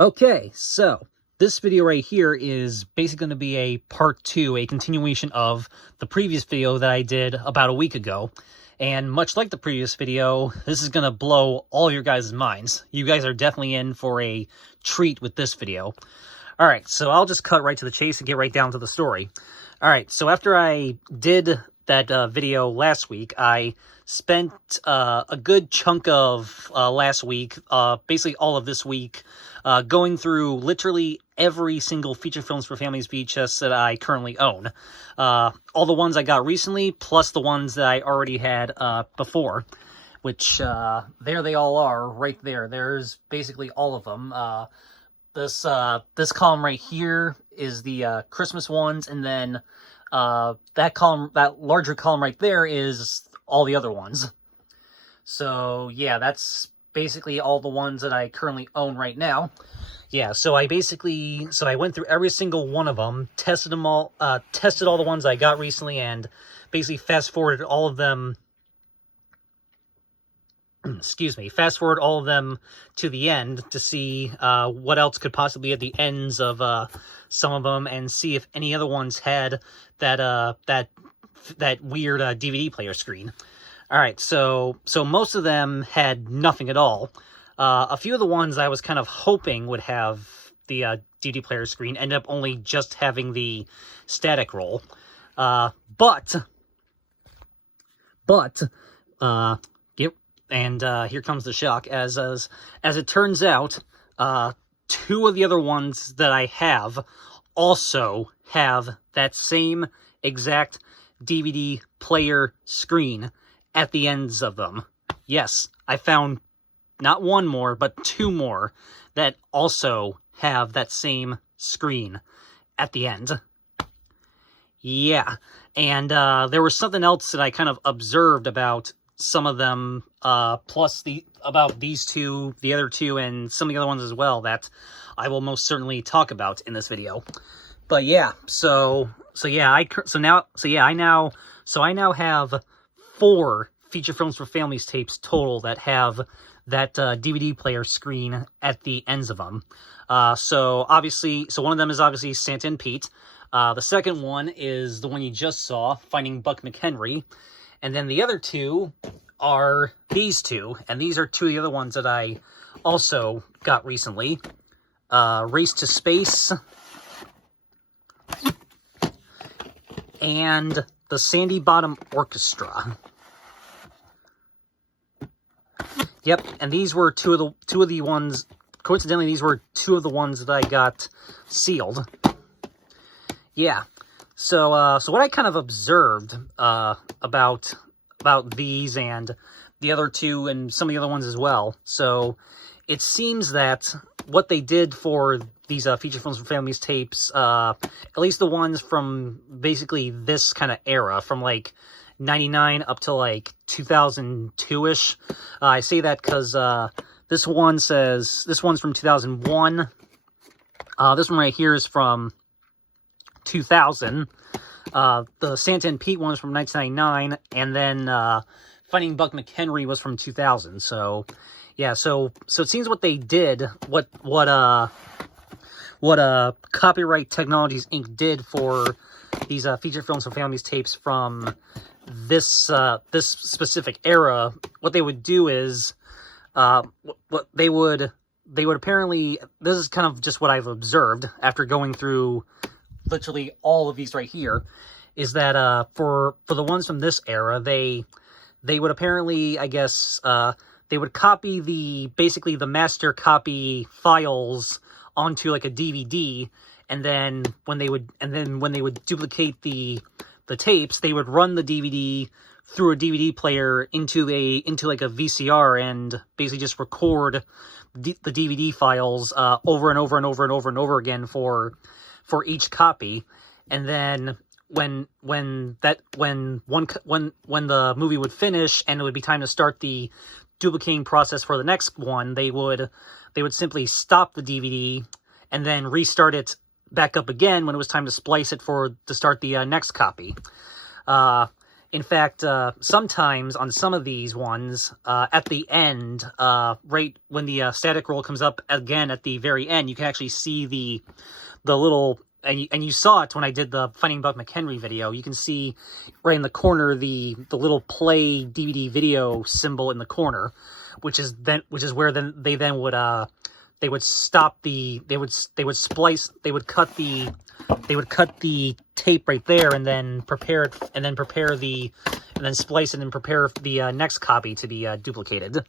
Okay, so this video right here is basically going to be a part 2, a continuation of the previous video that I did about a week ago. And much like the previous video, this is going to blow all your guys' minds. You guys are definitely in for a treat with this video. Alright, so I'll just cut right to the chase and get right down to the story. Alright, so after I did that video last week, I spent a good chunk of last week, basically all of this week, going through literally every single Feature Films for Families VHS that I currently own. All the ones I got recently, plus the ones that I already had before, which there they all are, right there. There's basically all of them. This column right here is the Christmas ones, and then that larger column right there is all the other ones. So yeah, that's basically all the ones that I currently own right now. Yeah, so I went through every single one of them, tested them all, tested all the ones I got recently, and basically fast-forwarded all of them, fast-forward all of them to the end to see what else could possibly be at the ends of some of them, and see if any other ones had that weird DVD player screen. Alright, so most of them had nothing at all. A few of the ones I was kind of hoping would have the DVD player screen ended up only just having the static roll. But here comes the shock. As it turns out, two of the other ones that I have also have that same exact DVD player screen at the ends of them. Yes, I found not one more, but two more that also have that same screen at the end. Yeah, and there was something else that I kind of observed about some of them, plus about these two, the other two, and some of the other ones as well that I will most certainly talk about in this video. But yeah, I now have 4 Feature Films for Families tapes total that have that DVD player screen at the ends of them. So one of them is obviously Santa and Pete. The second one is the one you just saw, Finding Buck McHenry. And then the other two are these two, and these are two of the other ones that I also got recently. Race to Space and the Sandy Bottom Orchestra. Yep, and these were two of the ones. Coincidentally, these were two of the ones that I got sealed. Yeah. So what I kind of observed about these and the other two and some of the other ones as well. So it seems that what they did for these Feature Films for Families tapes, at least the ones from basically this kind of era, from like 99 up to like 2002-ish. I say that because this one's from 2001. This one right here is from 2000. The Santa and Pete one is from 1999, and then Finding Buck McHenry was from 2000. So yeah, so it seems what they did, what Copyright Technologies Inc. did for these Feature Films for Families tapes from this specific era, what they would do is what they would apparently, this is kind of just what I've observed after going through literally all of these right here, is that for the ones from this era, they would apparently, I guess, they would copy basically the master copy files onto like a DVD, and then when they would duplicate the tapes, they would run the DVD through a DVD player into like a VCR and basically just record the DVD files over and over and over and over and over again for each copy. And then when the movie would finish and it would be time to start the duplicating process for the next one, they would simply stop the DVD and then restart it back up again when it was time to splice it to start the next copy. In fact, sometimes on some of these ones, at the end, right when the static roll comes up again at the very end, you can actually see the little, and you saw it when I did the Finding Buck McHenry video. You can see right in the corner the little play DVD video symbol in the corner, which is where they would stop the, they would splice, they would cut the tape right there, and then prepare it, and then splice it and prepare the next copy to be duplicated.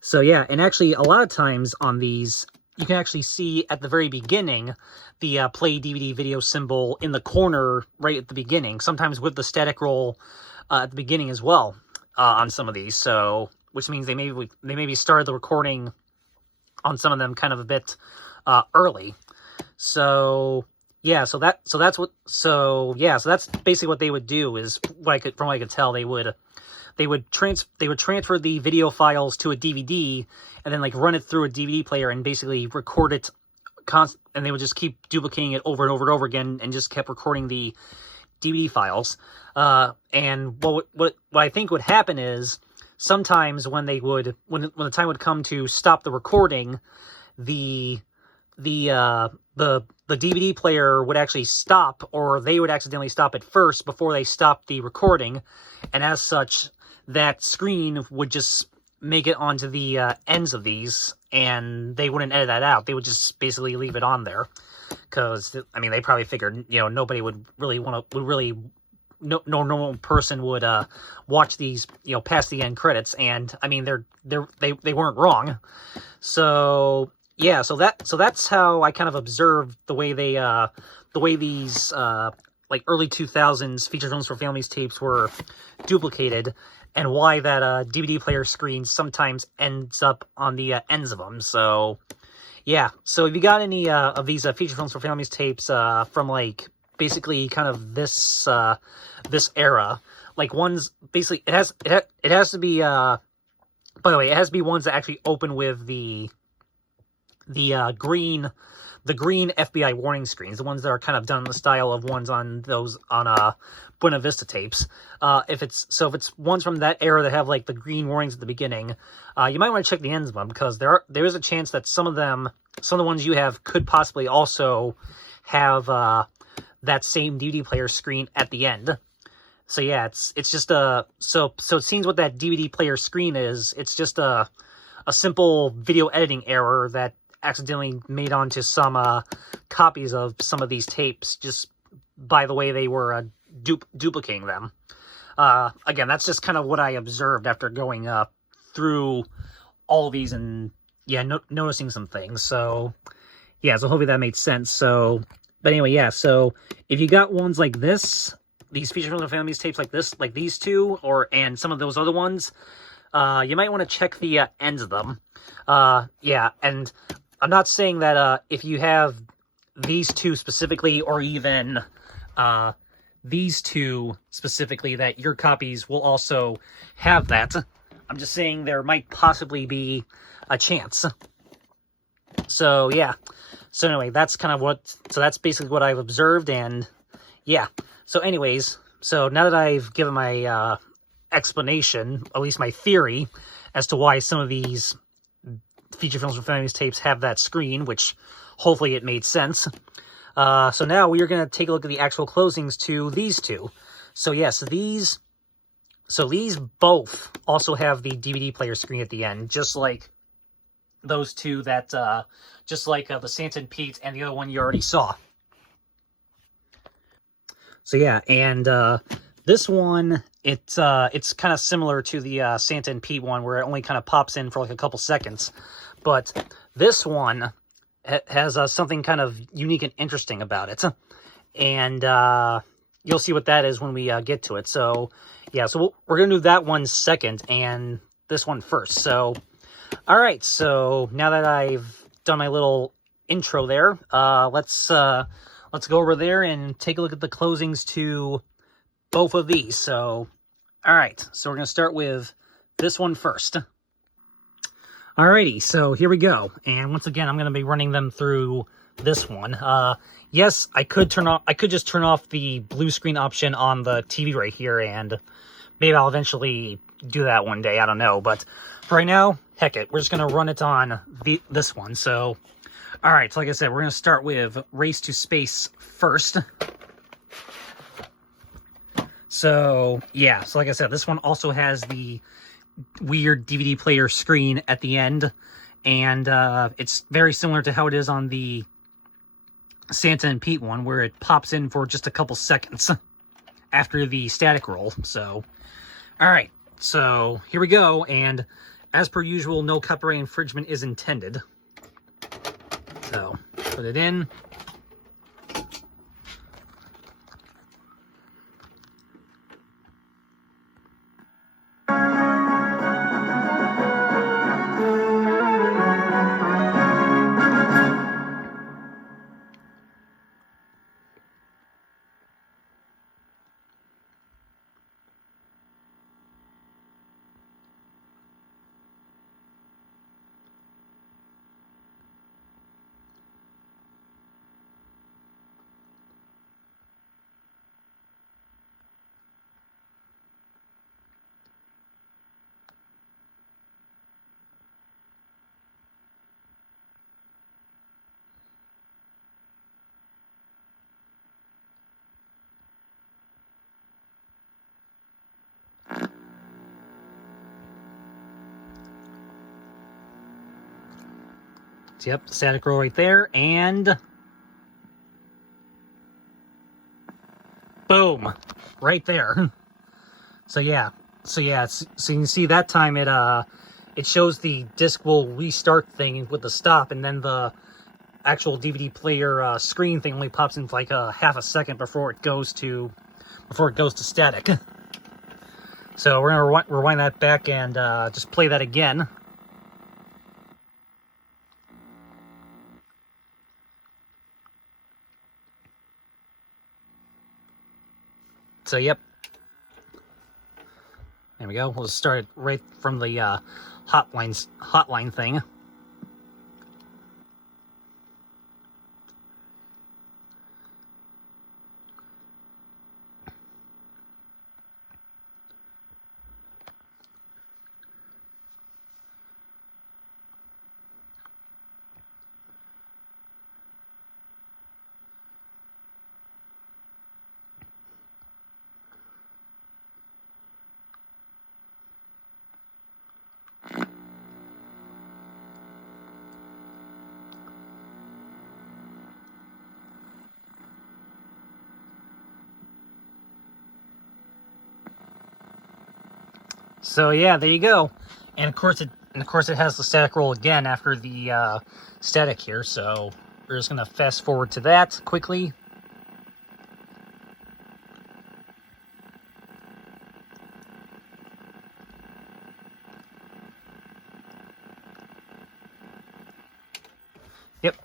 So yeah, and actually a lot of times on these, you can actually see at the very beginning the play DVD video symbol in the corner right at the beginning, sometimes with the static roll at the beginning as well on some of these. So, which means they maybe started the recording on some of them kind of a bit early. So yeah, so that's basically what they would do. Is from what I could tell, they would transfer the video files to a DVD and then like run it through a DVD player and basically record it and they would just keep duplicating it over and over and over again and just kept recording the DVD files. And what I think would happen is sometimes when the time would come to stop the recording, the DVD player would actually stop, or they would accidentally stop it first before they stopped the recording, and as such, that screen would just make it onto the ends of these, and they wouldn't edit that out. They would just basically leave it on there, because I mean, they probably figured, you know, nobody would really no normal person would watch these, you know, past the end credits, and I mean, they weren't wrong. So yeah, so that's how I kind of observed the way these like early 2000s feature films for families tapes were duplicated, and why that DVD player screen sometimes ends up on the ends of them. So yeah, so if you got any of these feature films for families tapes from like basically kind of this this era, like ones basically it has to be by the way, it has to be ones that actually open with the green FBI warning screens, the ones that are kind of done in the style of ones on those on Buena Vista tapes. If it's ones from that era that have like the green warnings at the beginning, you might want to check the ends of them, because there is a chance that some of the ones you have could possibly also have that same DVD player screen at the end. So yeah, it's just so it seems what that DVD player screen is. It's just a simple video editing error that accidentally made onto some copies of some of these tapes just by the way they were duplicating them. Again, that's just kind of what I observed after going through all these and yeah, noticing some things. So yeah, so hopefully that made sense. So, but anyway, yeah, so if you got ones like this, these feature film families tapes like this, like these two, and some of those other ones, you might want to check the ends of them. Yeah, and I'm not saying that if you have these two specifically, or even these two specifically, that your copies will also have that. I'm just saying there might possibly be a chance. So yeah. So anyway, that's that's basically what I've observed, and yeah. So anyways, so now that I've given my explanation, at least my theory, as to why some of these feature films from families tapes have that screen, which hopefully it made sense. So now we are going to take a look at the actual closings to these two. So yeah, so these both also have the DVD player screen at the end, just like those two that, just like the Santa and Pete and the other one you already saw. So yeah, and this one, it's kind of similar to the Santa and Pete one, where it only kind of pops in for like a couple seconds. But this one has something kind of unique and interesting about it. And you'll see what that is when we get to it. So yeah, so we're going to do that one second and this one first. So, all right, so now that I've done my little intro there, let's go over there and take a look at the closings to both of these. So, all right, so we're going to start with this one first. Alrighty, so here we go. And once again, I'm going to be running them through this one. Yes, I could just turn off the blue screen option on the TV right here, and maybe I'll eventually do that one day. I don't know, but for right now, heck it, we're just going to run it on this one. So, alright, so like I said, we're going to start with Race to Space first. So, yeah, so like I said, this one also has the weird DVD player screen at the end, and it's very similar to how it is on the Santa and Pete one, where it pops in for just a couple seconds after the static roll. So, alright, so here we go, and as per usual, no copyright infringement is intended. So, put it in. So, yep, static roll right there, and boom, right there. So yeah, so you can see that time it shows the disc will restart thing with the stop, and then the actual DVD player screen thing only pops in for like half a second before it goes to static. So we're gonna rewind that back and just play that again. So, yep. There we go. We'll start it right from the hotline thing. So yeah, there you go. And of course it has the static roll again after the static here. So we're just gonna fast forward to that quickly. Yep.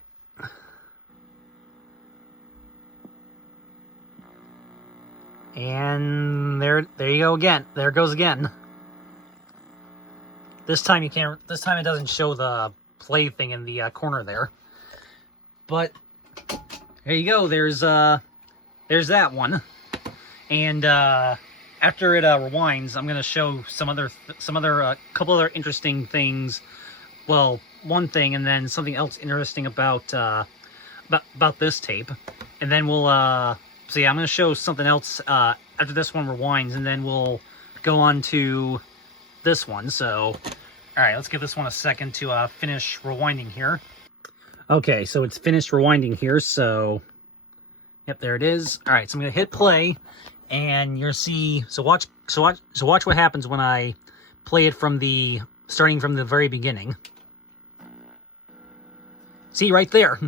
And there you go again. There it goes again. This time it doesn't show the play thing in the corner there. But there you go. There's that one. And after it rewinds, I'm gonna show some other couple other interesting things. Well, one thing, and then something else interesting about this tape. And then we'll so yeah, I'm gonna show something else after this one rewinds, and then we'll go on to this one. So, alright, let's give this one a second to finish rewinding here. Okay, so it's finished rewinding here, so yep, there it is. Alright, so I'm gonna hit play, and you'll see, so watch what happens when I play it from starting from the very beginning. See right there.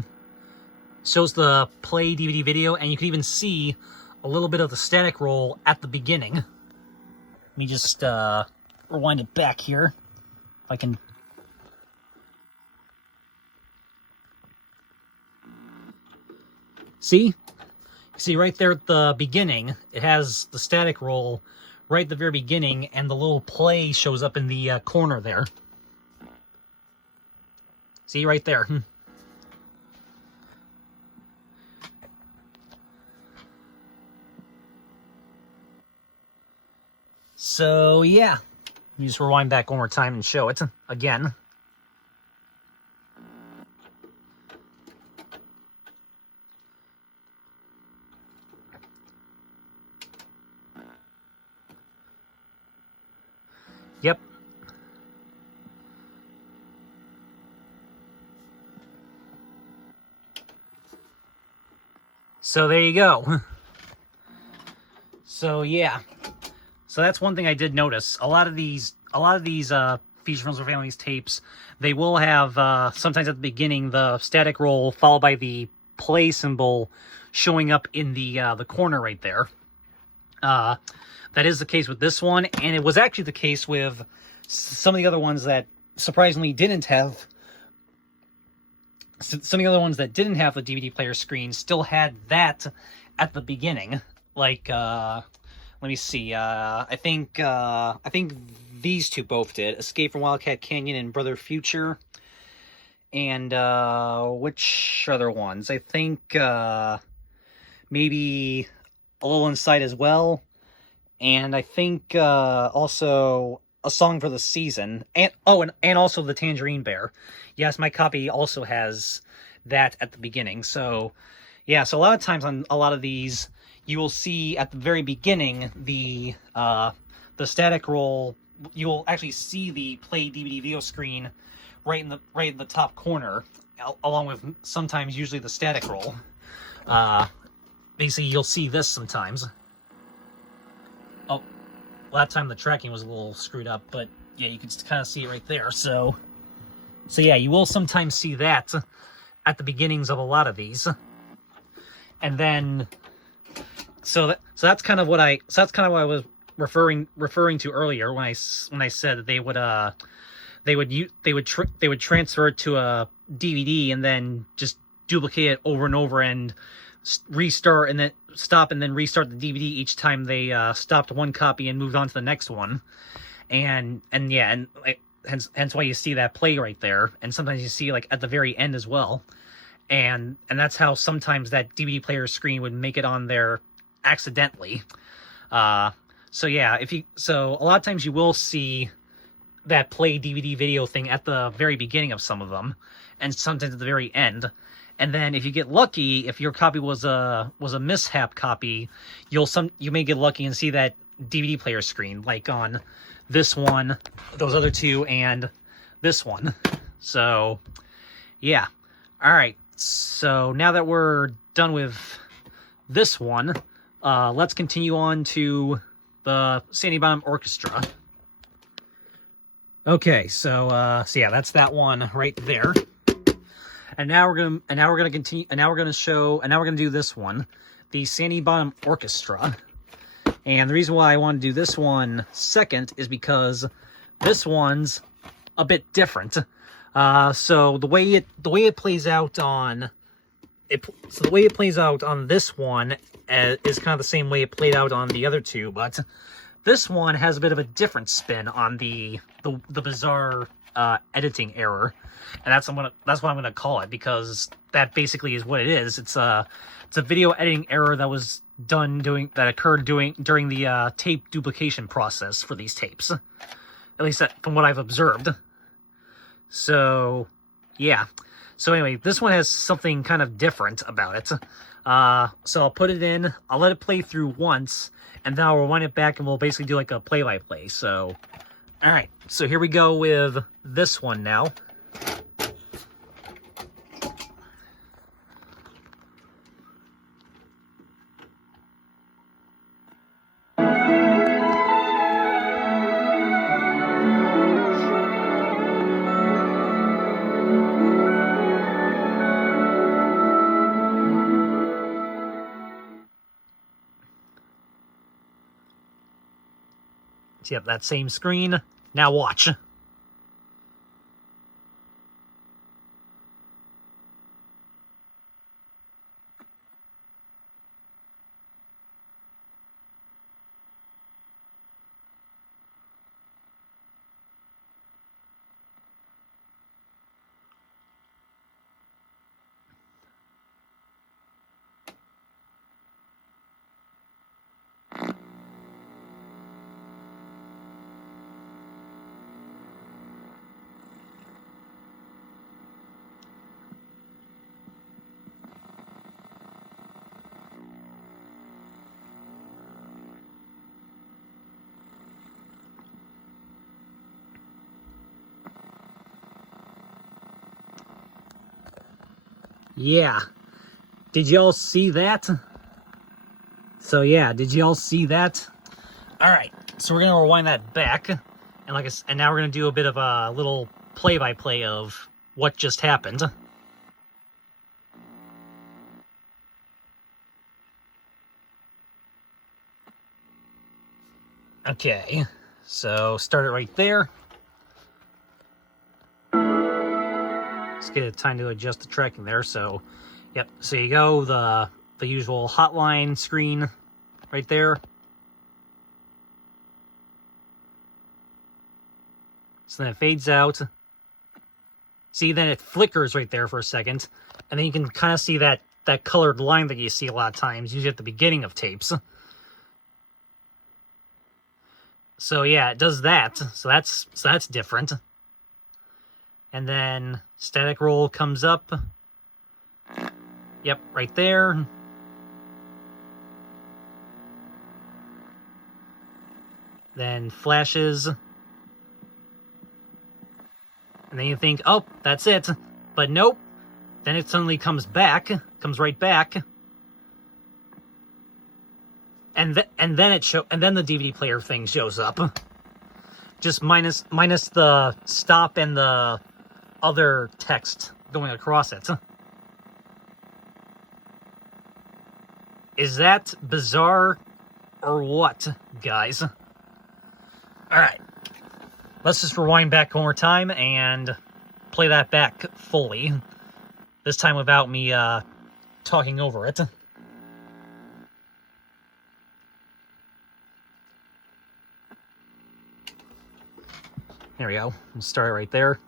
Shows the play DVD video, and you can even see a little bit of the static roll at the beginning. Let me just rewind it back here, if I can. See right there at the beginning, it has the static roll right at the very beginning, and the little play shows up in the corner there. See right there. So yeah, you just rewind back one more time and show it again. Yep. So there you go. So yeah. So that's one thing I did notice. A lot of these feature films or families tapes, they will have sometimes at the beginning the static roll followed by the play symbol showing up in the corner right there. That is the case with this one, and it was actually the case with some of the other ones that surprisingly didn't have. Some of the other ones that didn't have the DVD player screen still had that at the beginning. Like, let me see. I think these two both did. Escape from Wildcat Canyon and Brother Future. And which other ones? I think maybe A Little Inside as well. And I think also A Song for the Season. And and also The Tangerine Bear. Yes, my copy also has that at the beginning. So yeah, so a lot of times on a lot of these, you will see at the very beginning the static roll. You will actually see the play DVD video screen right in the top corner, along with sometimes usually the static roll. Basically, you'll see this sometimes. Oh, last time the tracking was a little screwed up, but yeah, you can kind of see it right there. So yeah, you will sometimes see that at the beginnings of a lot of these, and then so that's kind of what I was referring to earlier when I said that they would transfer it to a DVD and then just duplicate it over and over and restart and then stop and then restart the DVD each time they stopped one copy and moved on to the next one, and yeah, and hence why you see that play right there, and sometimes you see like at the very end as well, and that's how sometimes that DVD player screen would make it on there accidentally. So yeah, so a lot of times you will see that play DVD video thing at the very beginning of some of them, and sometimes at the very end. And then if you get lucky, if your copy was a mishap copy, you may get lucky and see that DVD player screen, like on this one, those other two, and this one. So yeah. All right. So now that we're done with this one, let's continue on to the Santa Pete Orchestra. Okay, so yeah, that's that one right there. And now we're gonna do this one, the Santa Pete Orchestra. And the reason why I want to do this one second is because this one's a bit different. So the way it plays out on this one is kind of the same way it played out on the other two, but this one has a bit of a different spin on the bizarre editing error, and that's what I'm gonna call it, because that basically is what it is. It's a video editing error that occurred during the tape duplication process for these tapes, at least from what I've observed. So yeah. So anyway, this one has something kind of different about it. So I'll put it in, I'll let it play through once, and then I'll rewind it back and we'll basically do like a play-by-play. So, alright, so here we go with this one now. So you have that same screen. Now watch. Yeah. Did y'all see that? So yeah, did y'all see that? Alright, so we're gonna rewind that back, and and now we're gonna do a bit of a little play-by-play of what just happened. Okay, so start it right there. Let's get it time to adjust the tracking there. So, yep. So you go the usual hotline screen right there. So then it fades out. See, then it flickers right there for a second, and then you can kind of see that colored line that you see a lot of times, usually at the beginning of tapes. So yeah, it does that. So that's different. And then static roll comes up. Yep, right there. Then flashes. And then you think, oh, that's it. But nope. Then it suddenly comes right back. And then and then the DVD player thing shows up. Just minus the stop and the other text going across it. Is that bizarre or what, guys? Alright. Let's just rewind back one more time and play that back fully. This time without me talking over it. There we go. We'll start it right there.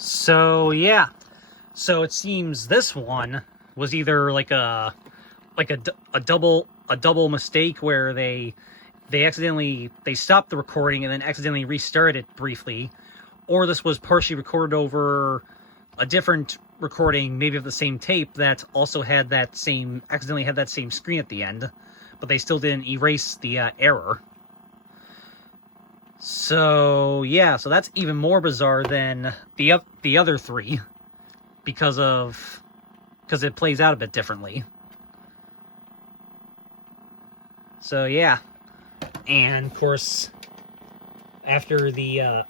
So yeah, so it seems this one was either like a double mistake where they stopped the recording and then accidentally restarted it briefly, or this was partially recorded over a different recording, maybe of the same tape that also had accidentally had that same screen at the end, but they still didn't erase the error. So yeah, so that's even more bizarre than the other three, because it plays out a bit differently. So yeah, and of course, after the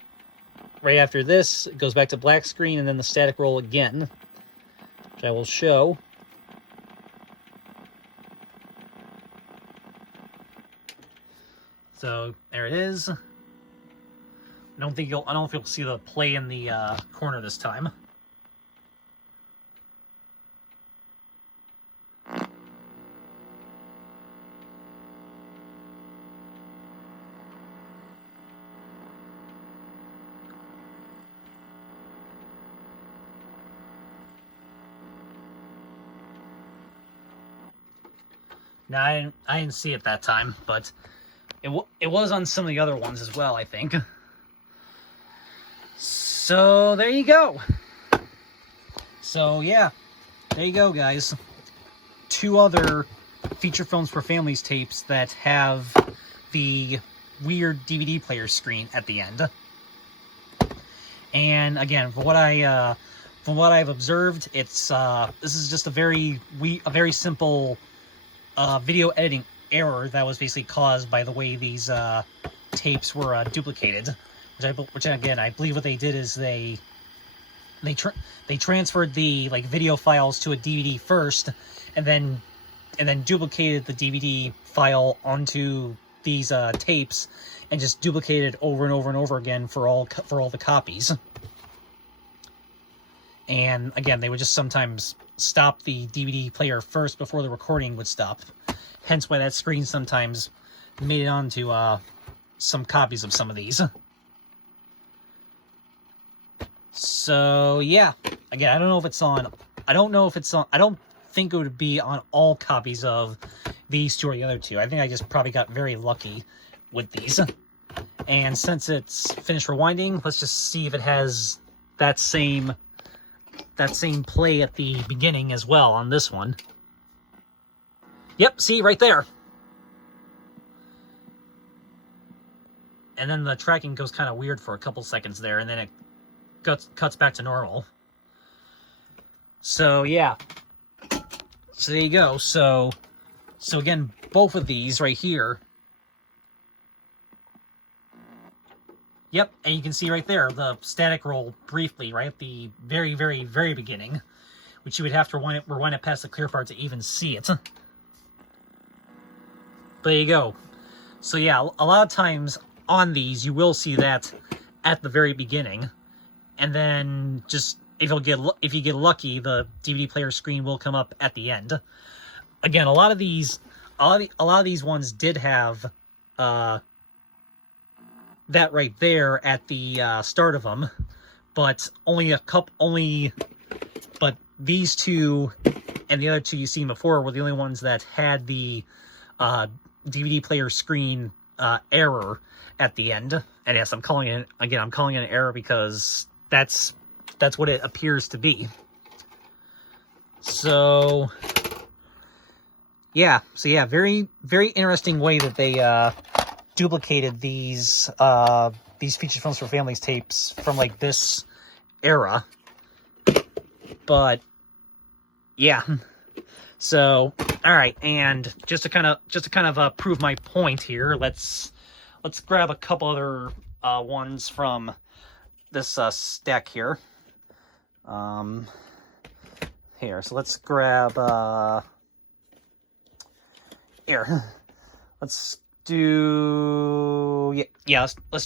right after this, it goes back to black screen and then the static roll again, which I will show. So there it is. I don't know if you'll see the play in the corner this time. Now, I didn't see it that time, but it was on some of the other ones as well, I think. So, there you go. So, yeah. There you go, guys. 2 other Feature Films for Families tapes that have the weird DVD player screen at the end. And, again, from what I've observed, it's this is just a very simple video editing error that was basically caused by the way these tapes were duplicated. Which again, I believe what they did is they transferred the video files to a DVD first, and then duplicated the DVD file onto these tapes, and just duplicated over and over and over again for all the copies. And again, they would just sometimes stop the DVD player first before the recording would stop. Hence why that screen sometimes made it onto some copies of some of these. So yeah, again, I don't know if it's on. I don't think it would be on all copies of these two or the other two. I think I just probably got very lucky with these. And since it's finished rewinding, let's just see if it has that same play at the beginning as well on this one. Yep, see right there. And then the tracking goes kind of weird for a couple seconds there, and then it cuts back to normal. So yeah. So there you go. So again, both of these right here. Yep, and you can see right there the static roll briefly, right at the very, very, very beginning, which you would have to rewind it past the clear part to even see it. But there you go. So yeah, a lot of times on these you will see that at the very beginning, and then just if you get lucky, the DVD player screen will come up at the end. Again, a lot of these ones did have that right there at the start of them, but but these two and the other two you've seen before were the only ones that had the DVD player screen error at the end. And yes, I'm calling it an error because that's what it appears to be. So yeah, very, very interesting way that they duplicated these feature films for families tapes from like this era. But yeah, so all right, and just to kind of prove my point here, let's grab a couple other ones from this stack here. Here, so let's grab here. Let's do let's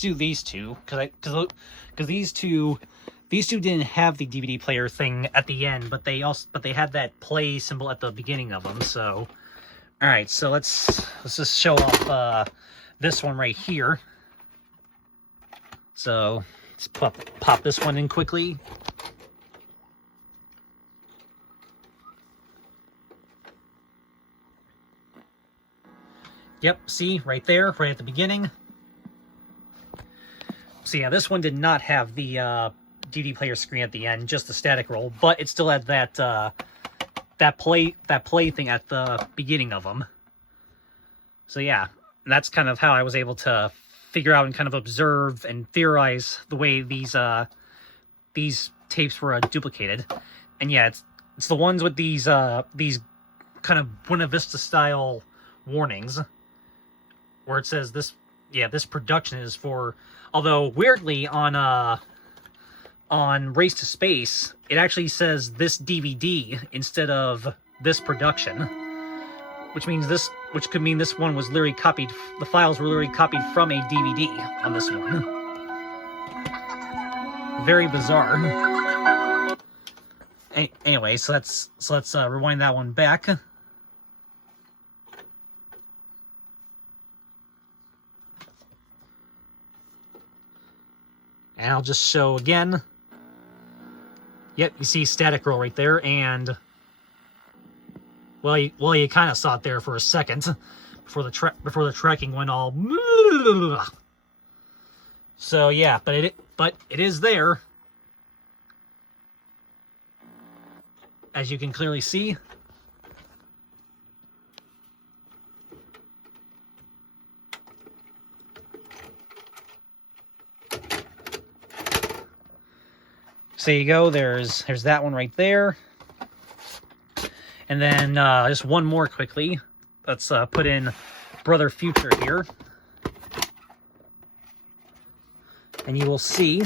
do these two because these two didn't have the DVD player thing at the end, but they had that play symbol at the beginning of them. So all right, so let's just show off this one right here. So let's pop this one in quickly. Yep, see, right there, right at the beginning. So yeah, this one did not have the DVD player screen at the end, just the static roll, but it still had that play thing at the beginning of them. So yeah, that's kind of how I was able to figure out and kind of observe and theorize the way these tapes were duplicated. And yeah, it's the ones with these kind of Buena Vista style warnings, where it says this production is for, although weirdly on Race to Space, it actually says this DVD instead of this production, which could mean this one was literally copied, the files were literally copied from a DVD on this one. Very bizarre. Anyway, so let's rewind that one back. And I'll just show again. Yep, you see static roll right there, and well, you kind of saw it there for a second before the tracking went all. So yeah, but it is there, as you can clearly see. So there you go, there's that one right there. And then just one more quickly. Let's put in Brother Future here. And you will see.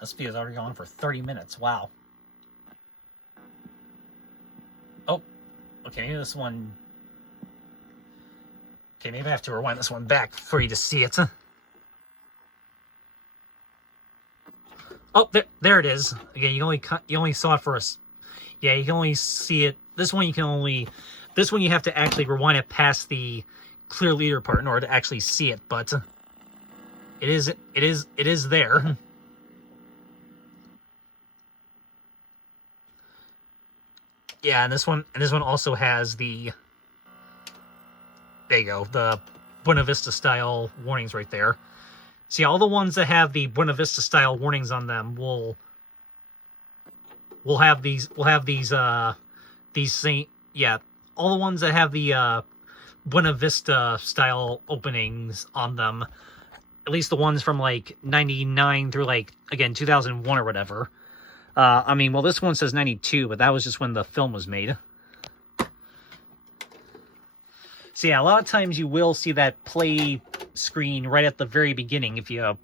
This video is already going for 30 minutes. Wow. Oh, okay, maybe this one. Okay, maybe I have to rewind this one back for you to see it. Oh, there it is. Again, you only saw it for us. Yeah, you can only see it. This one you have to actually rewind it past the clear leader part in order to actually see it. But it is there. Yeah, and this one also has the. There you go, the Buena Vista style warnings right there. See, all the ones that have the Buena Vista style warnings on them will have these same, yeah, all the ones that have the Buena Vista style openings on them, at least the ones from like 99 through like, again, 2001 or whatever. I mean, well, this one says 92, but that was just when the film was made. So yeah, a lot of times you will see that play screen right at the very beginning if you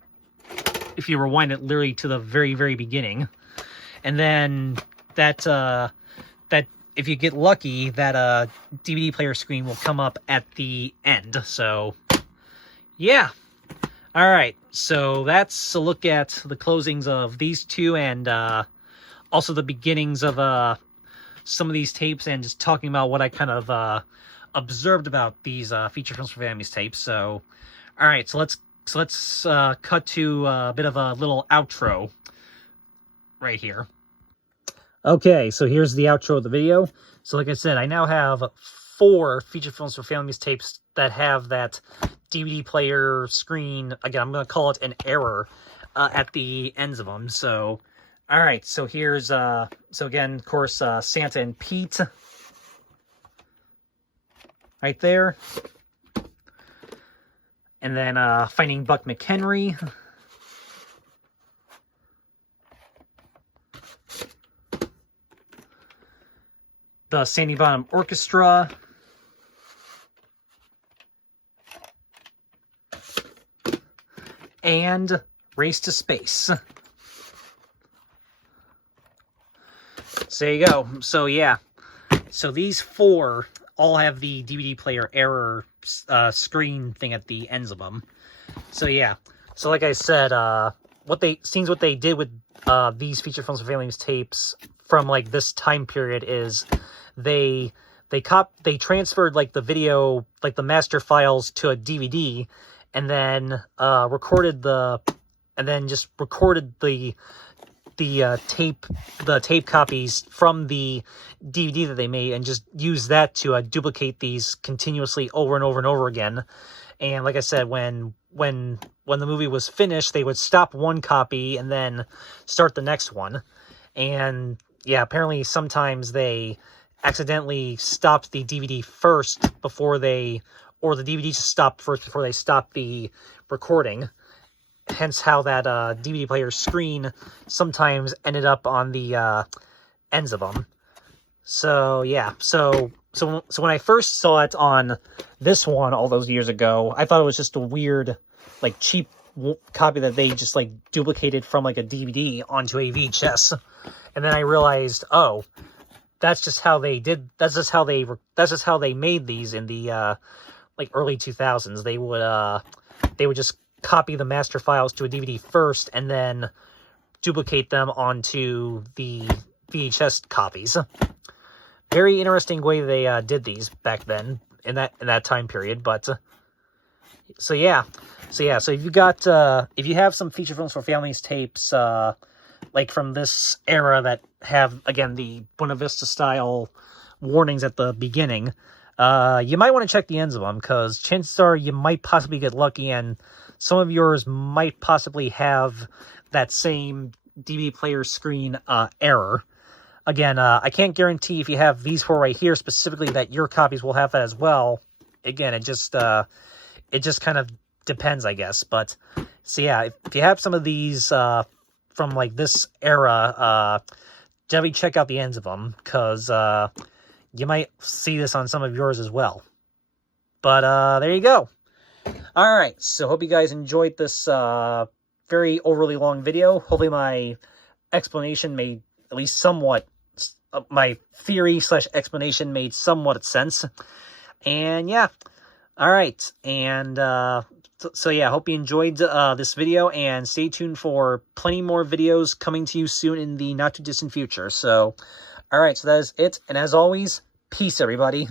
rewind it literally to the very, very beginning. And then that if you get lucky, that DVD player screen will come up at the end. So yeah. All right. So that's a look at the closings of these two, and also the beginnings of some of these tapes, and just talking about what I kind of observed about these feature films for families tapes. So all right, so let's cut to a bit of a little outro right here. Okay, so here's the outro of the video. So like I said, I now have 4 feature films for families tapes that have that DVD player screen. Again, I'm going to call it an error at the ends of them. So all right, so here's so again, of course, Santa and Pete right there. And then Finding Buck McHenry. The Sandy Bottom Orchestra. And Race to Space. So there you go. So yeah. So these 4 all have the DVD player error screen thing at the ends of them. So yeah. So like I said, what they did with these feature films for families tapes from like this time period is they transferred like the video, like the master files, to a DVD, and then recorded the tape copies from the DVD that they made, and just use that to duplicate these continuously over and over and over again. And like I said, when the movie was finished, they would stop one copy and then start the next one. And yeah, apparently sometimes they accidentally stopped the DVD first or the DVD just stopped first before they stopped the recording. Hence how that DVD player screen sometimes ended up on the ends of them. So yeah, so when I first saw it on this one all those years ago, I thought it was just a weird, like, cheap copy that they just like duplicated from like a DVD onto a VHS. And then I realized, oh, that's just how they made these in the like early 2000s. They would just copy the master files to a DVD first and then duplicate them onto the VHS copies. Very interesting way they did these back then in that time period. But so if you have some feature films for families tapes like from this era that have, again, the Buena Vista style warnings at the beginning, you might want to check the ends of them, because chances are you might possibly get lucky and some of yours might possibly have that same DVD player screen error. Again, I can't guarantee if you have these 4 right here specifically that your copies will have that as well. Again, it just kind of depends, I guess. But so yeah, if you have some of these from like this era, definitely check out the ends of them, because you might see this on some of yours as well. But there you go. All right, so hope you guys enjoyed this very overly long video. Hopefully my explanation made at least somewhat, my theory / explanation made somewhat sense. And yeah, all right, and So yeah, I hope you enjoyed this video, and stay tuned for plenty more videos coming to you soon in the not too distant future. So, all right, so that is it. And as always, peace, everybody.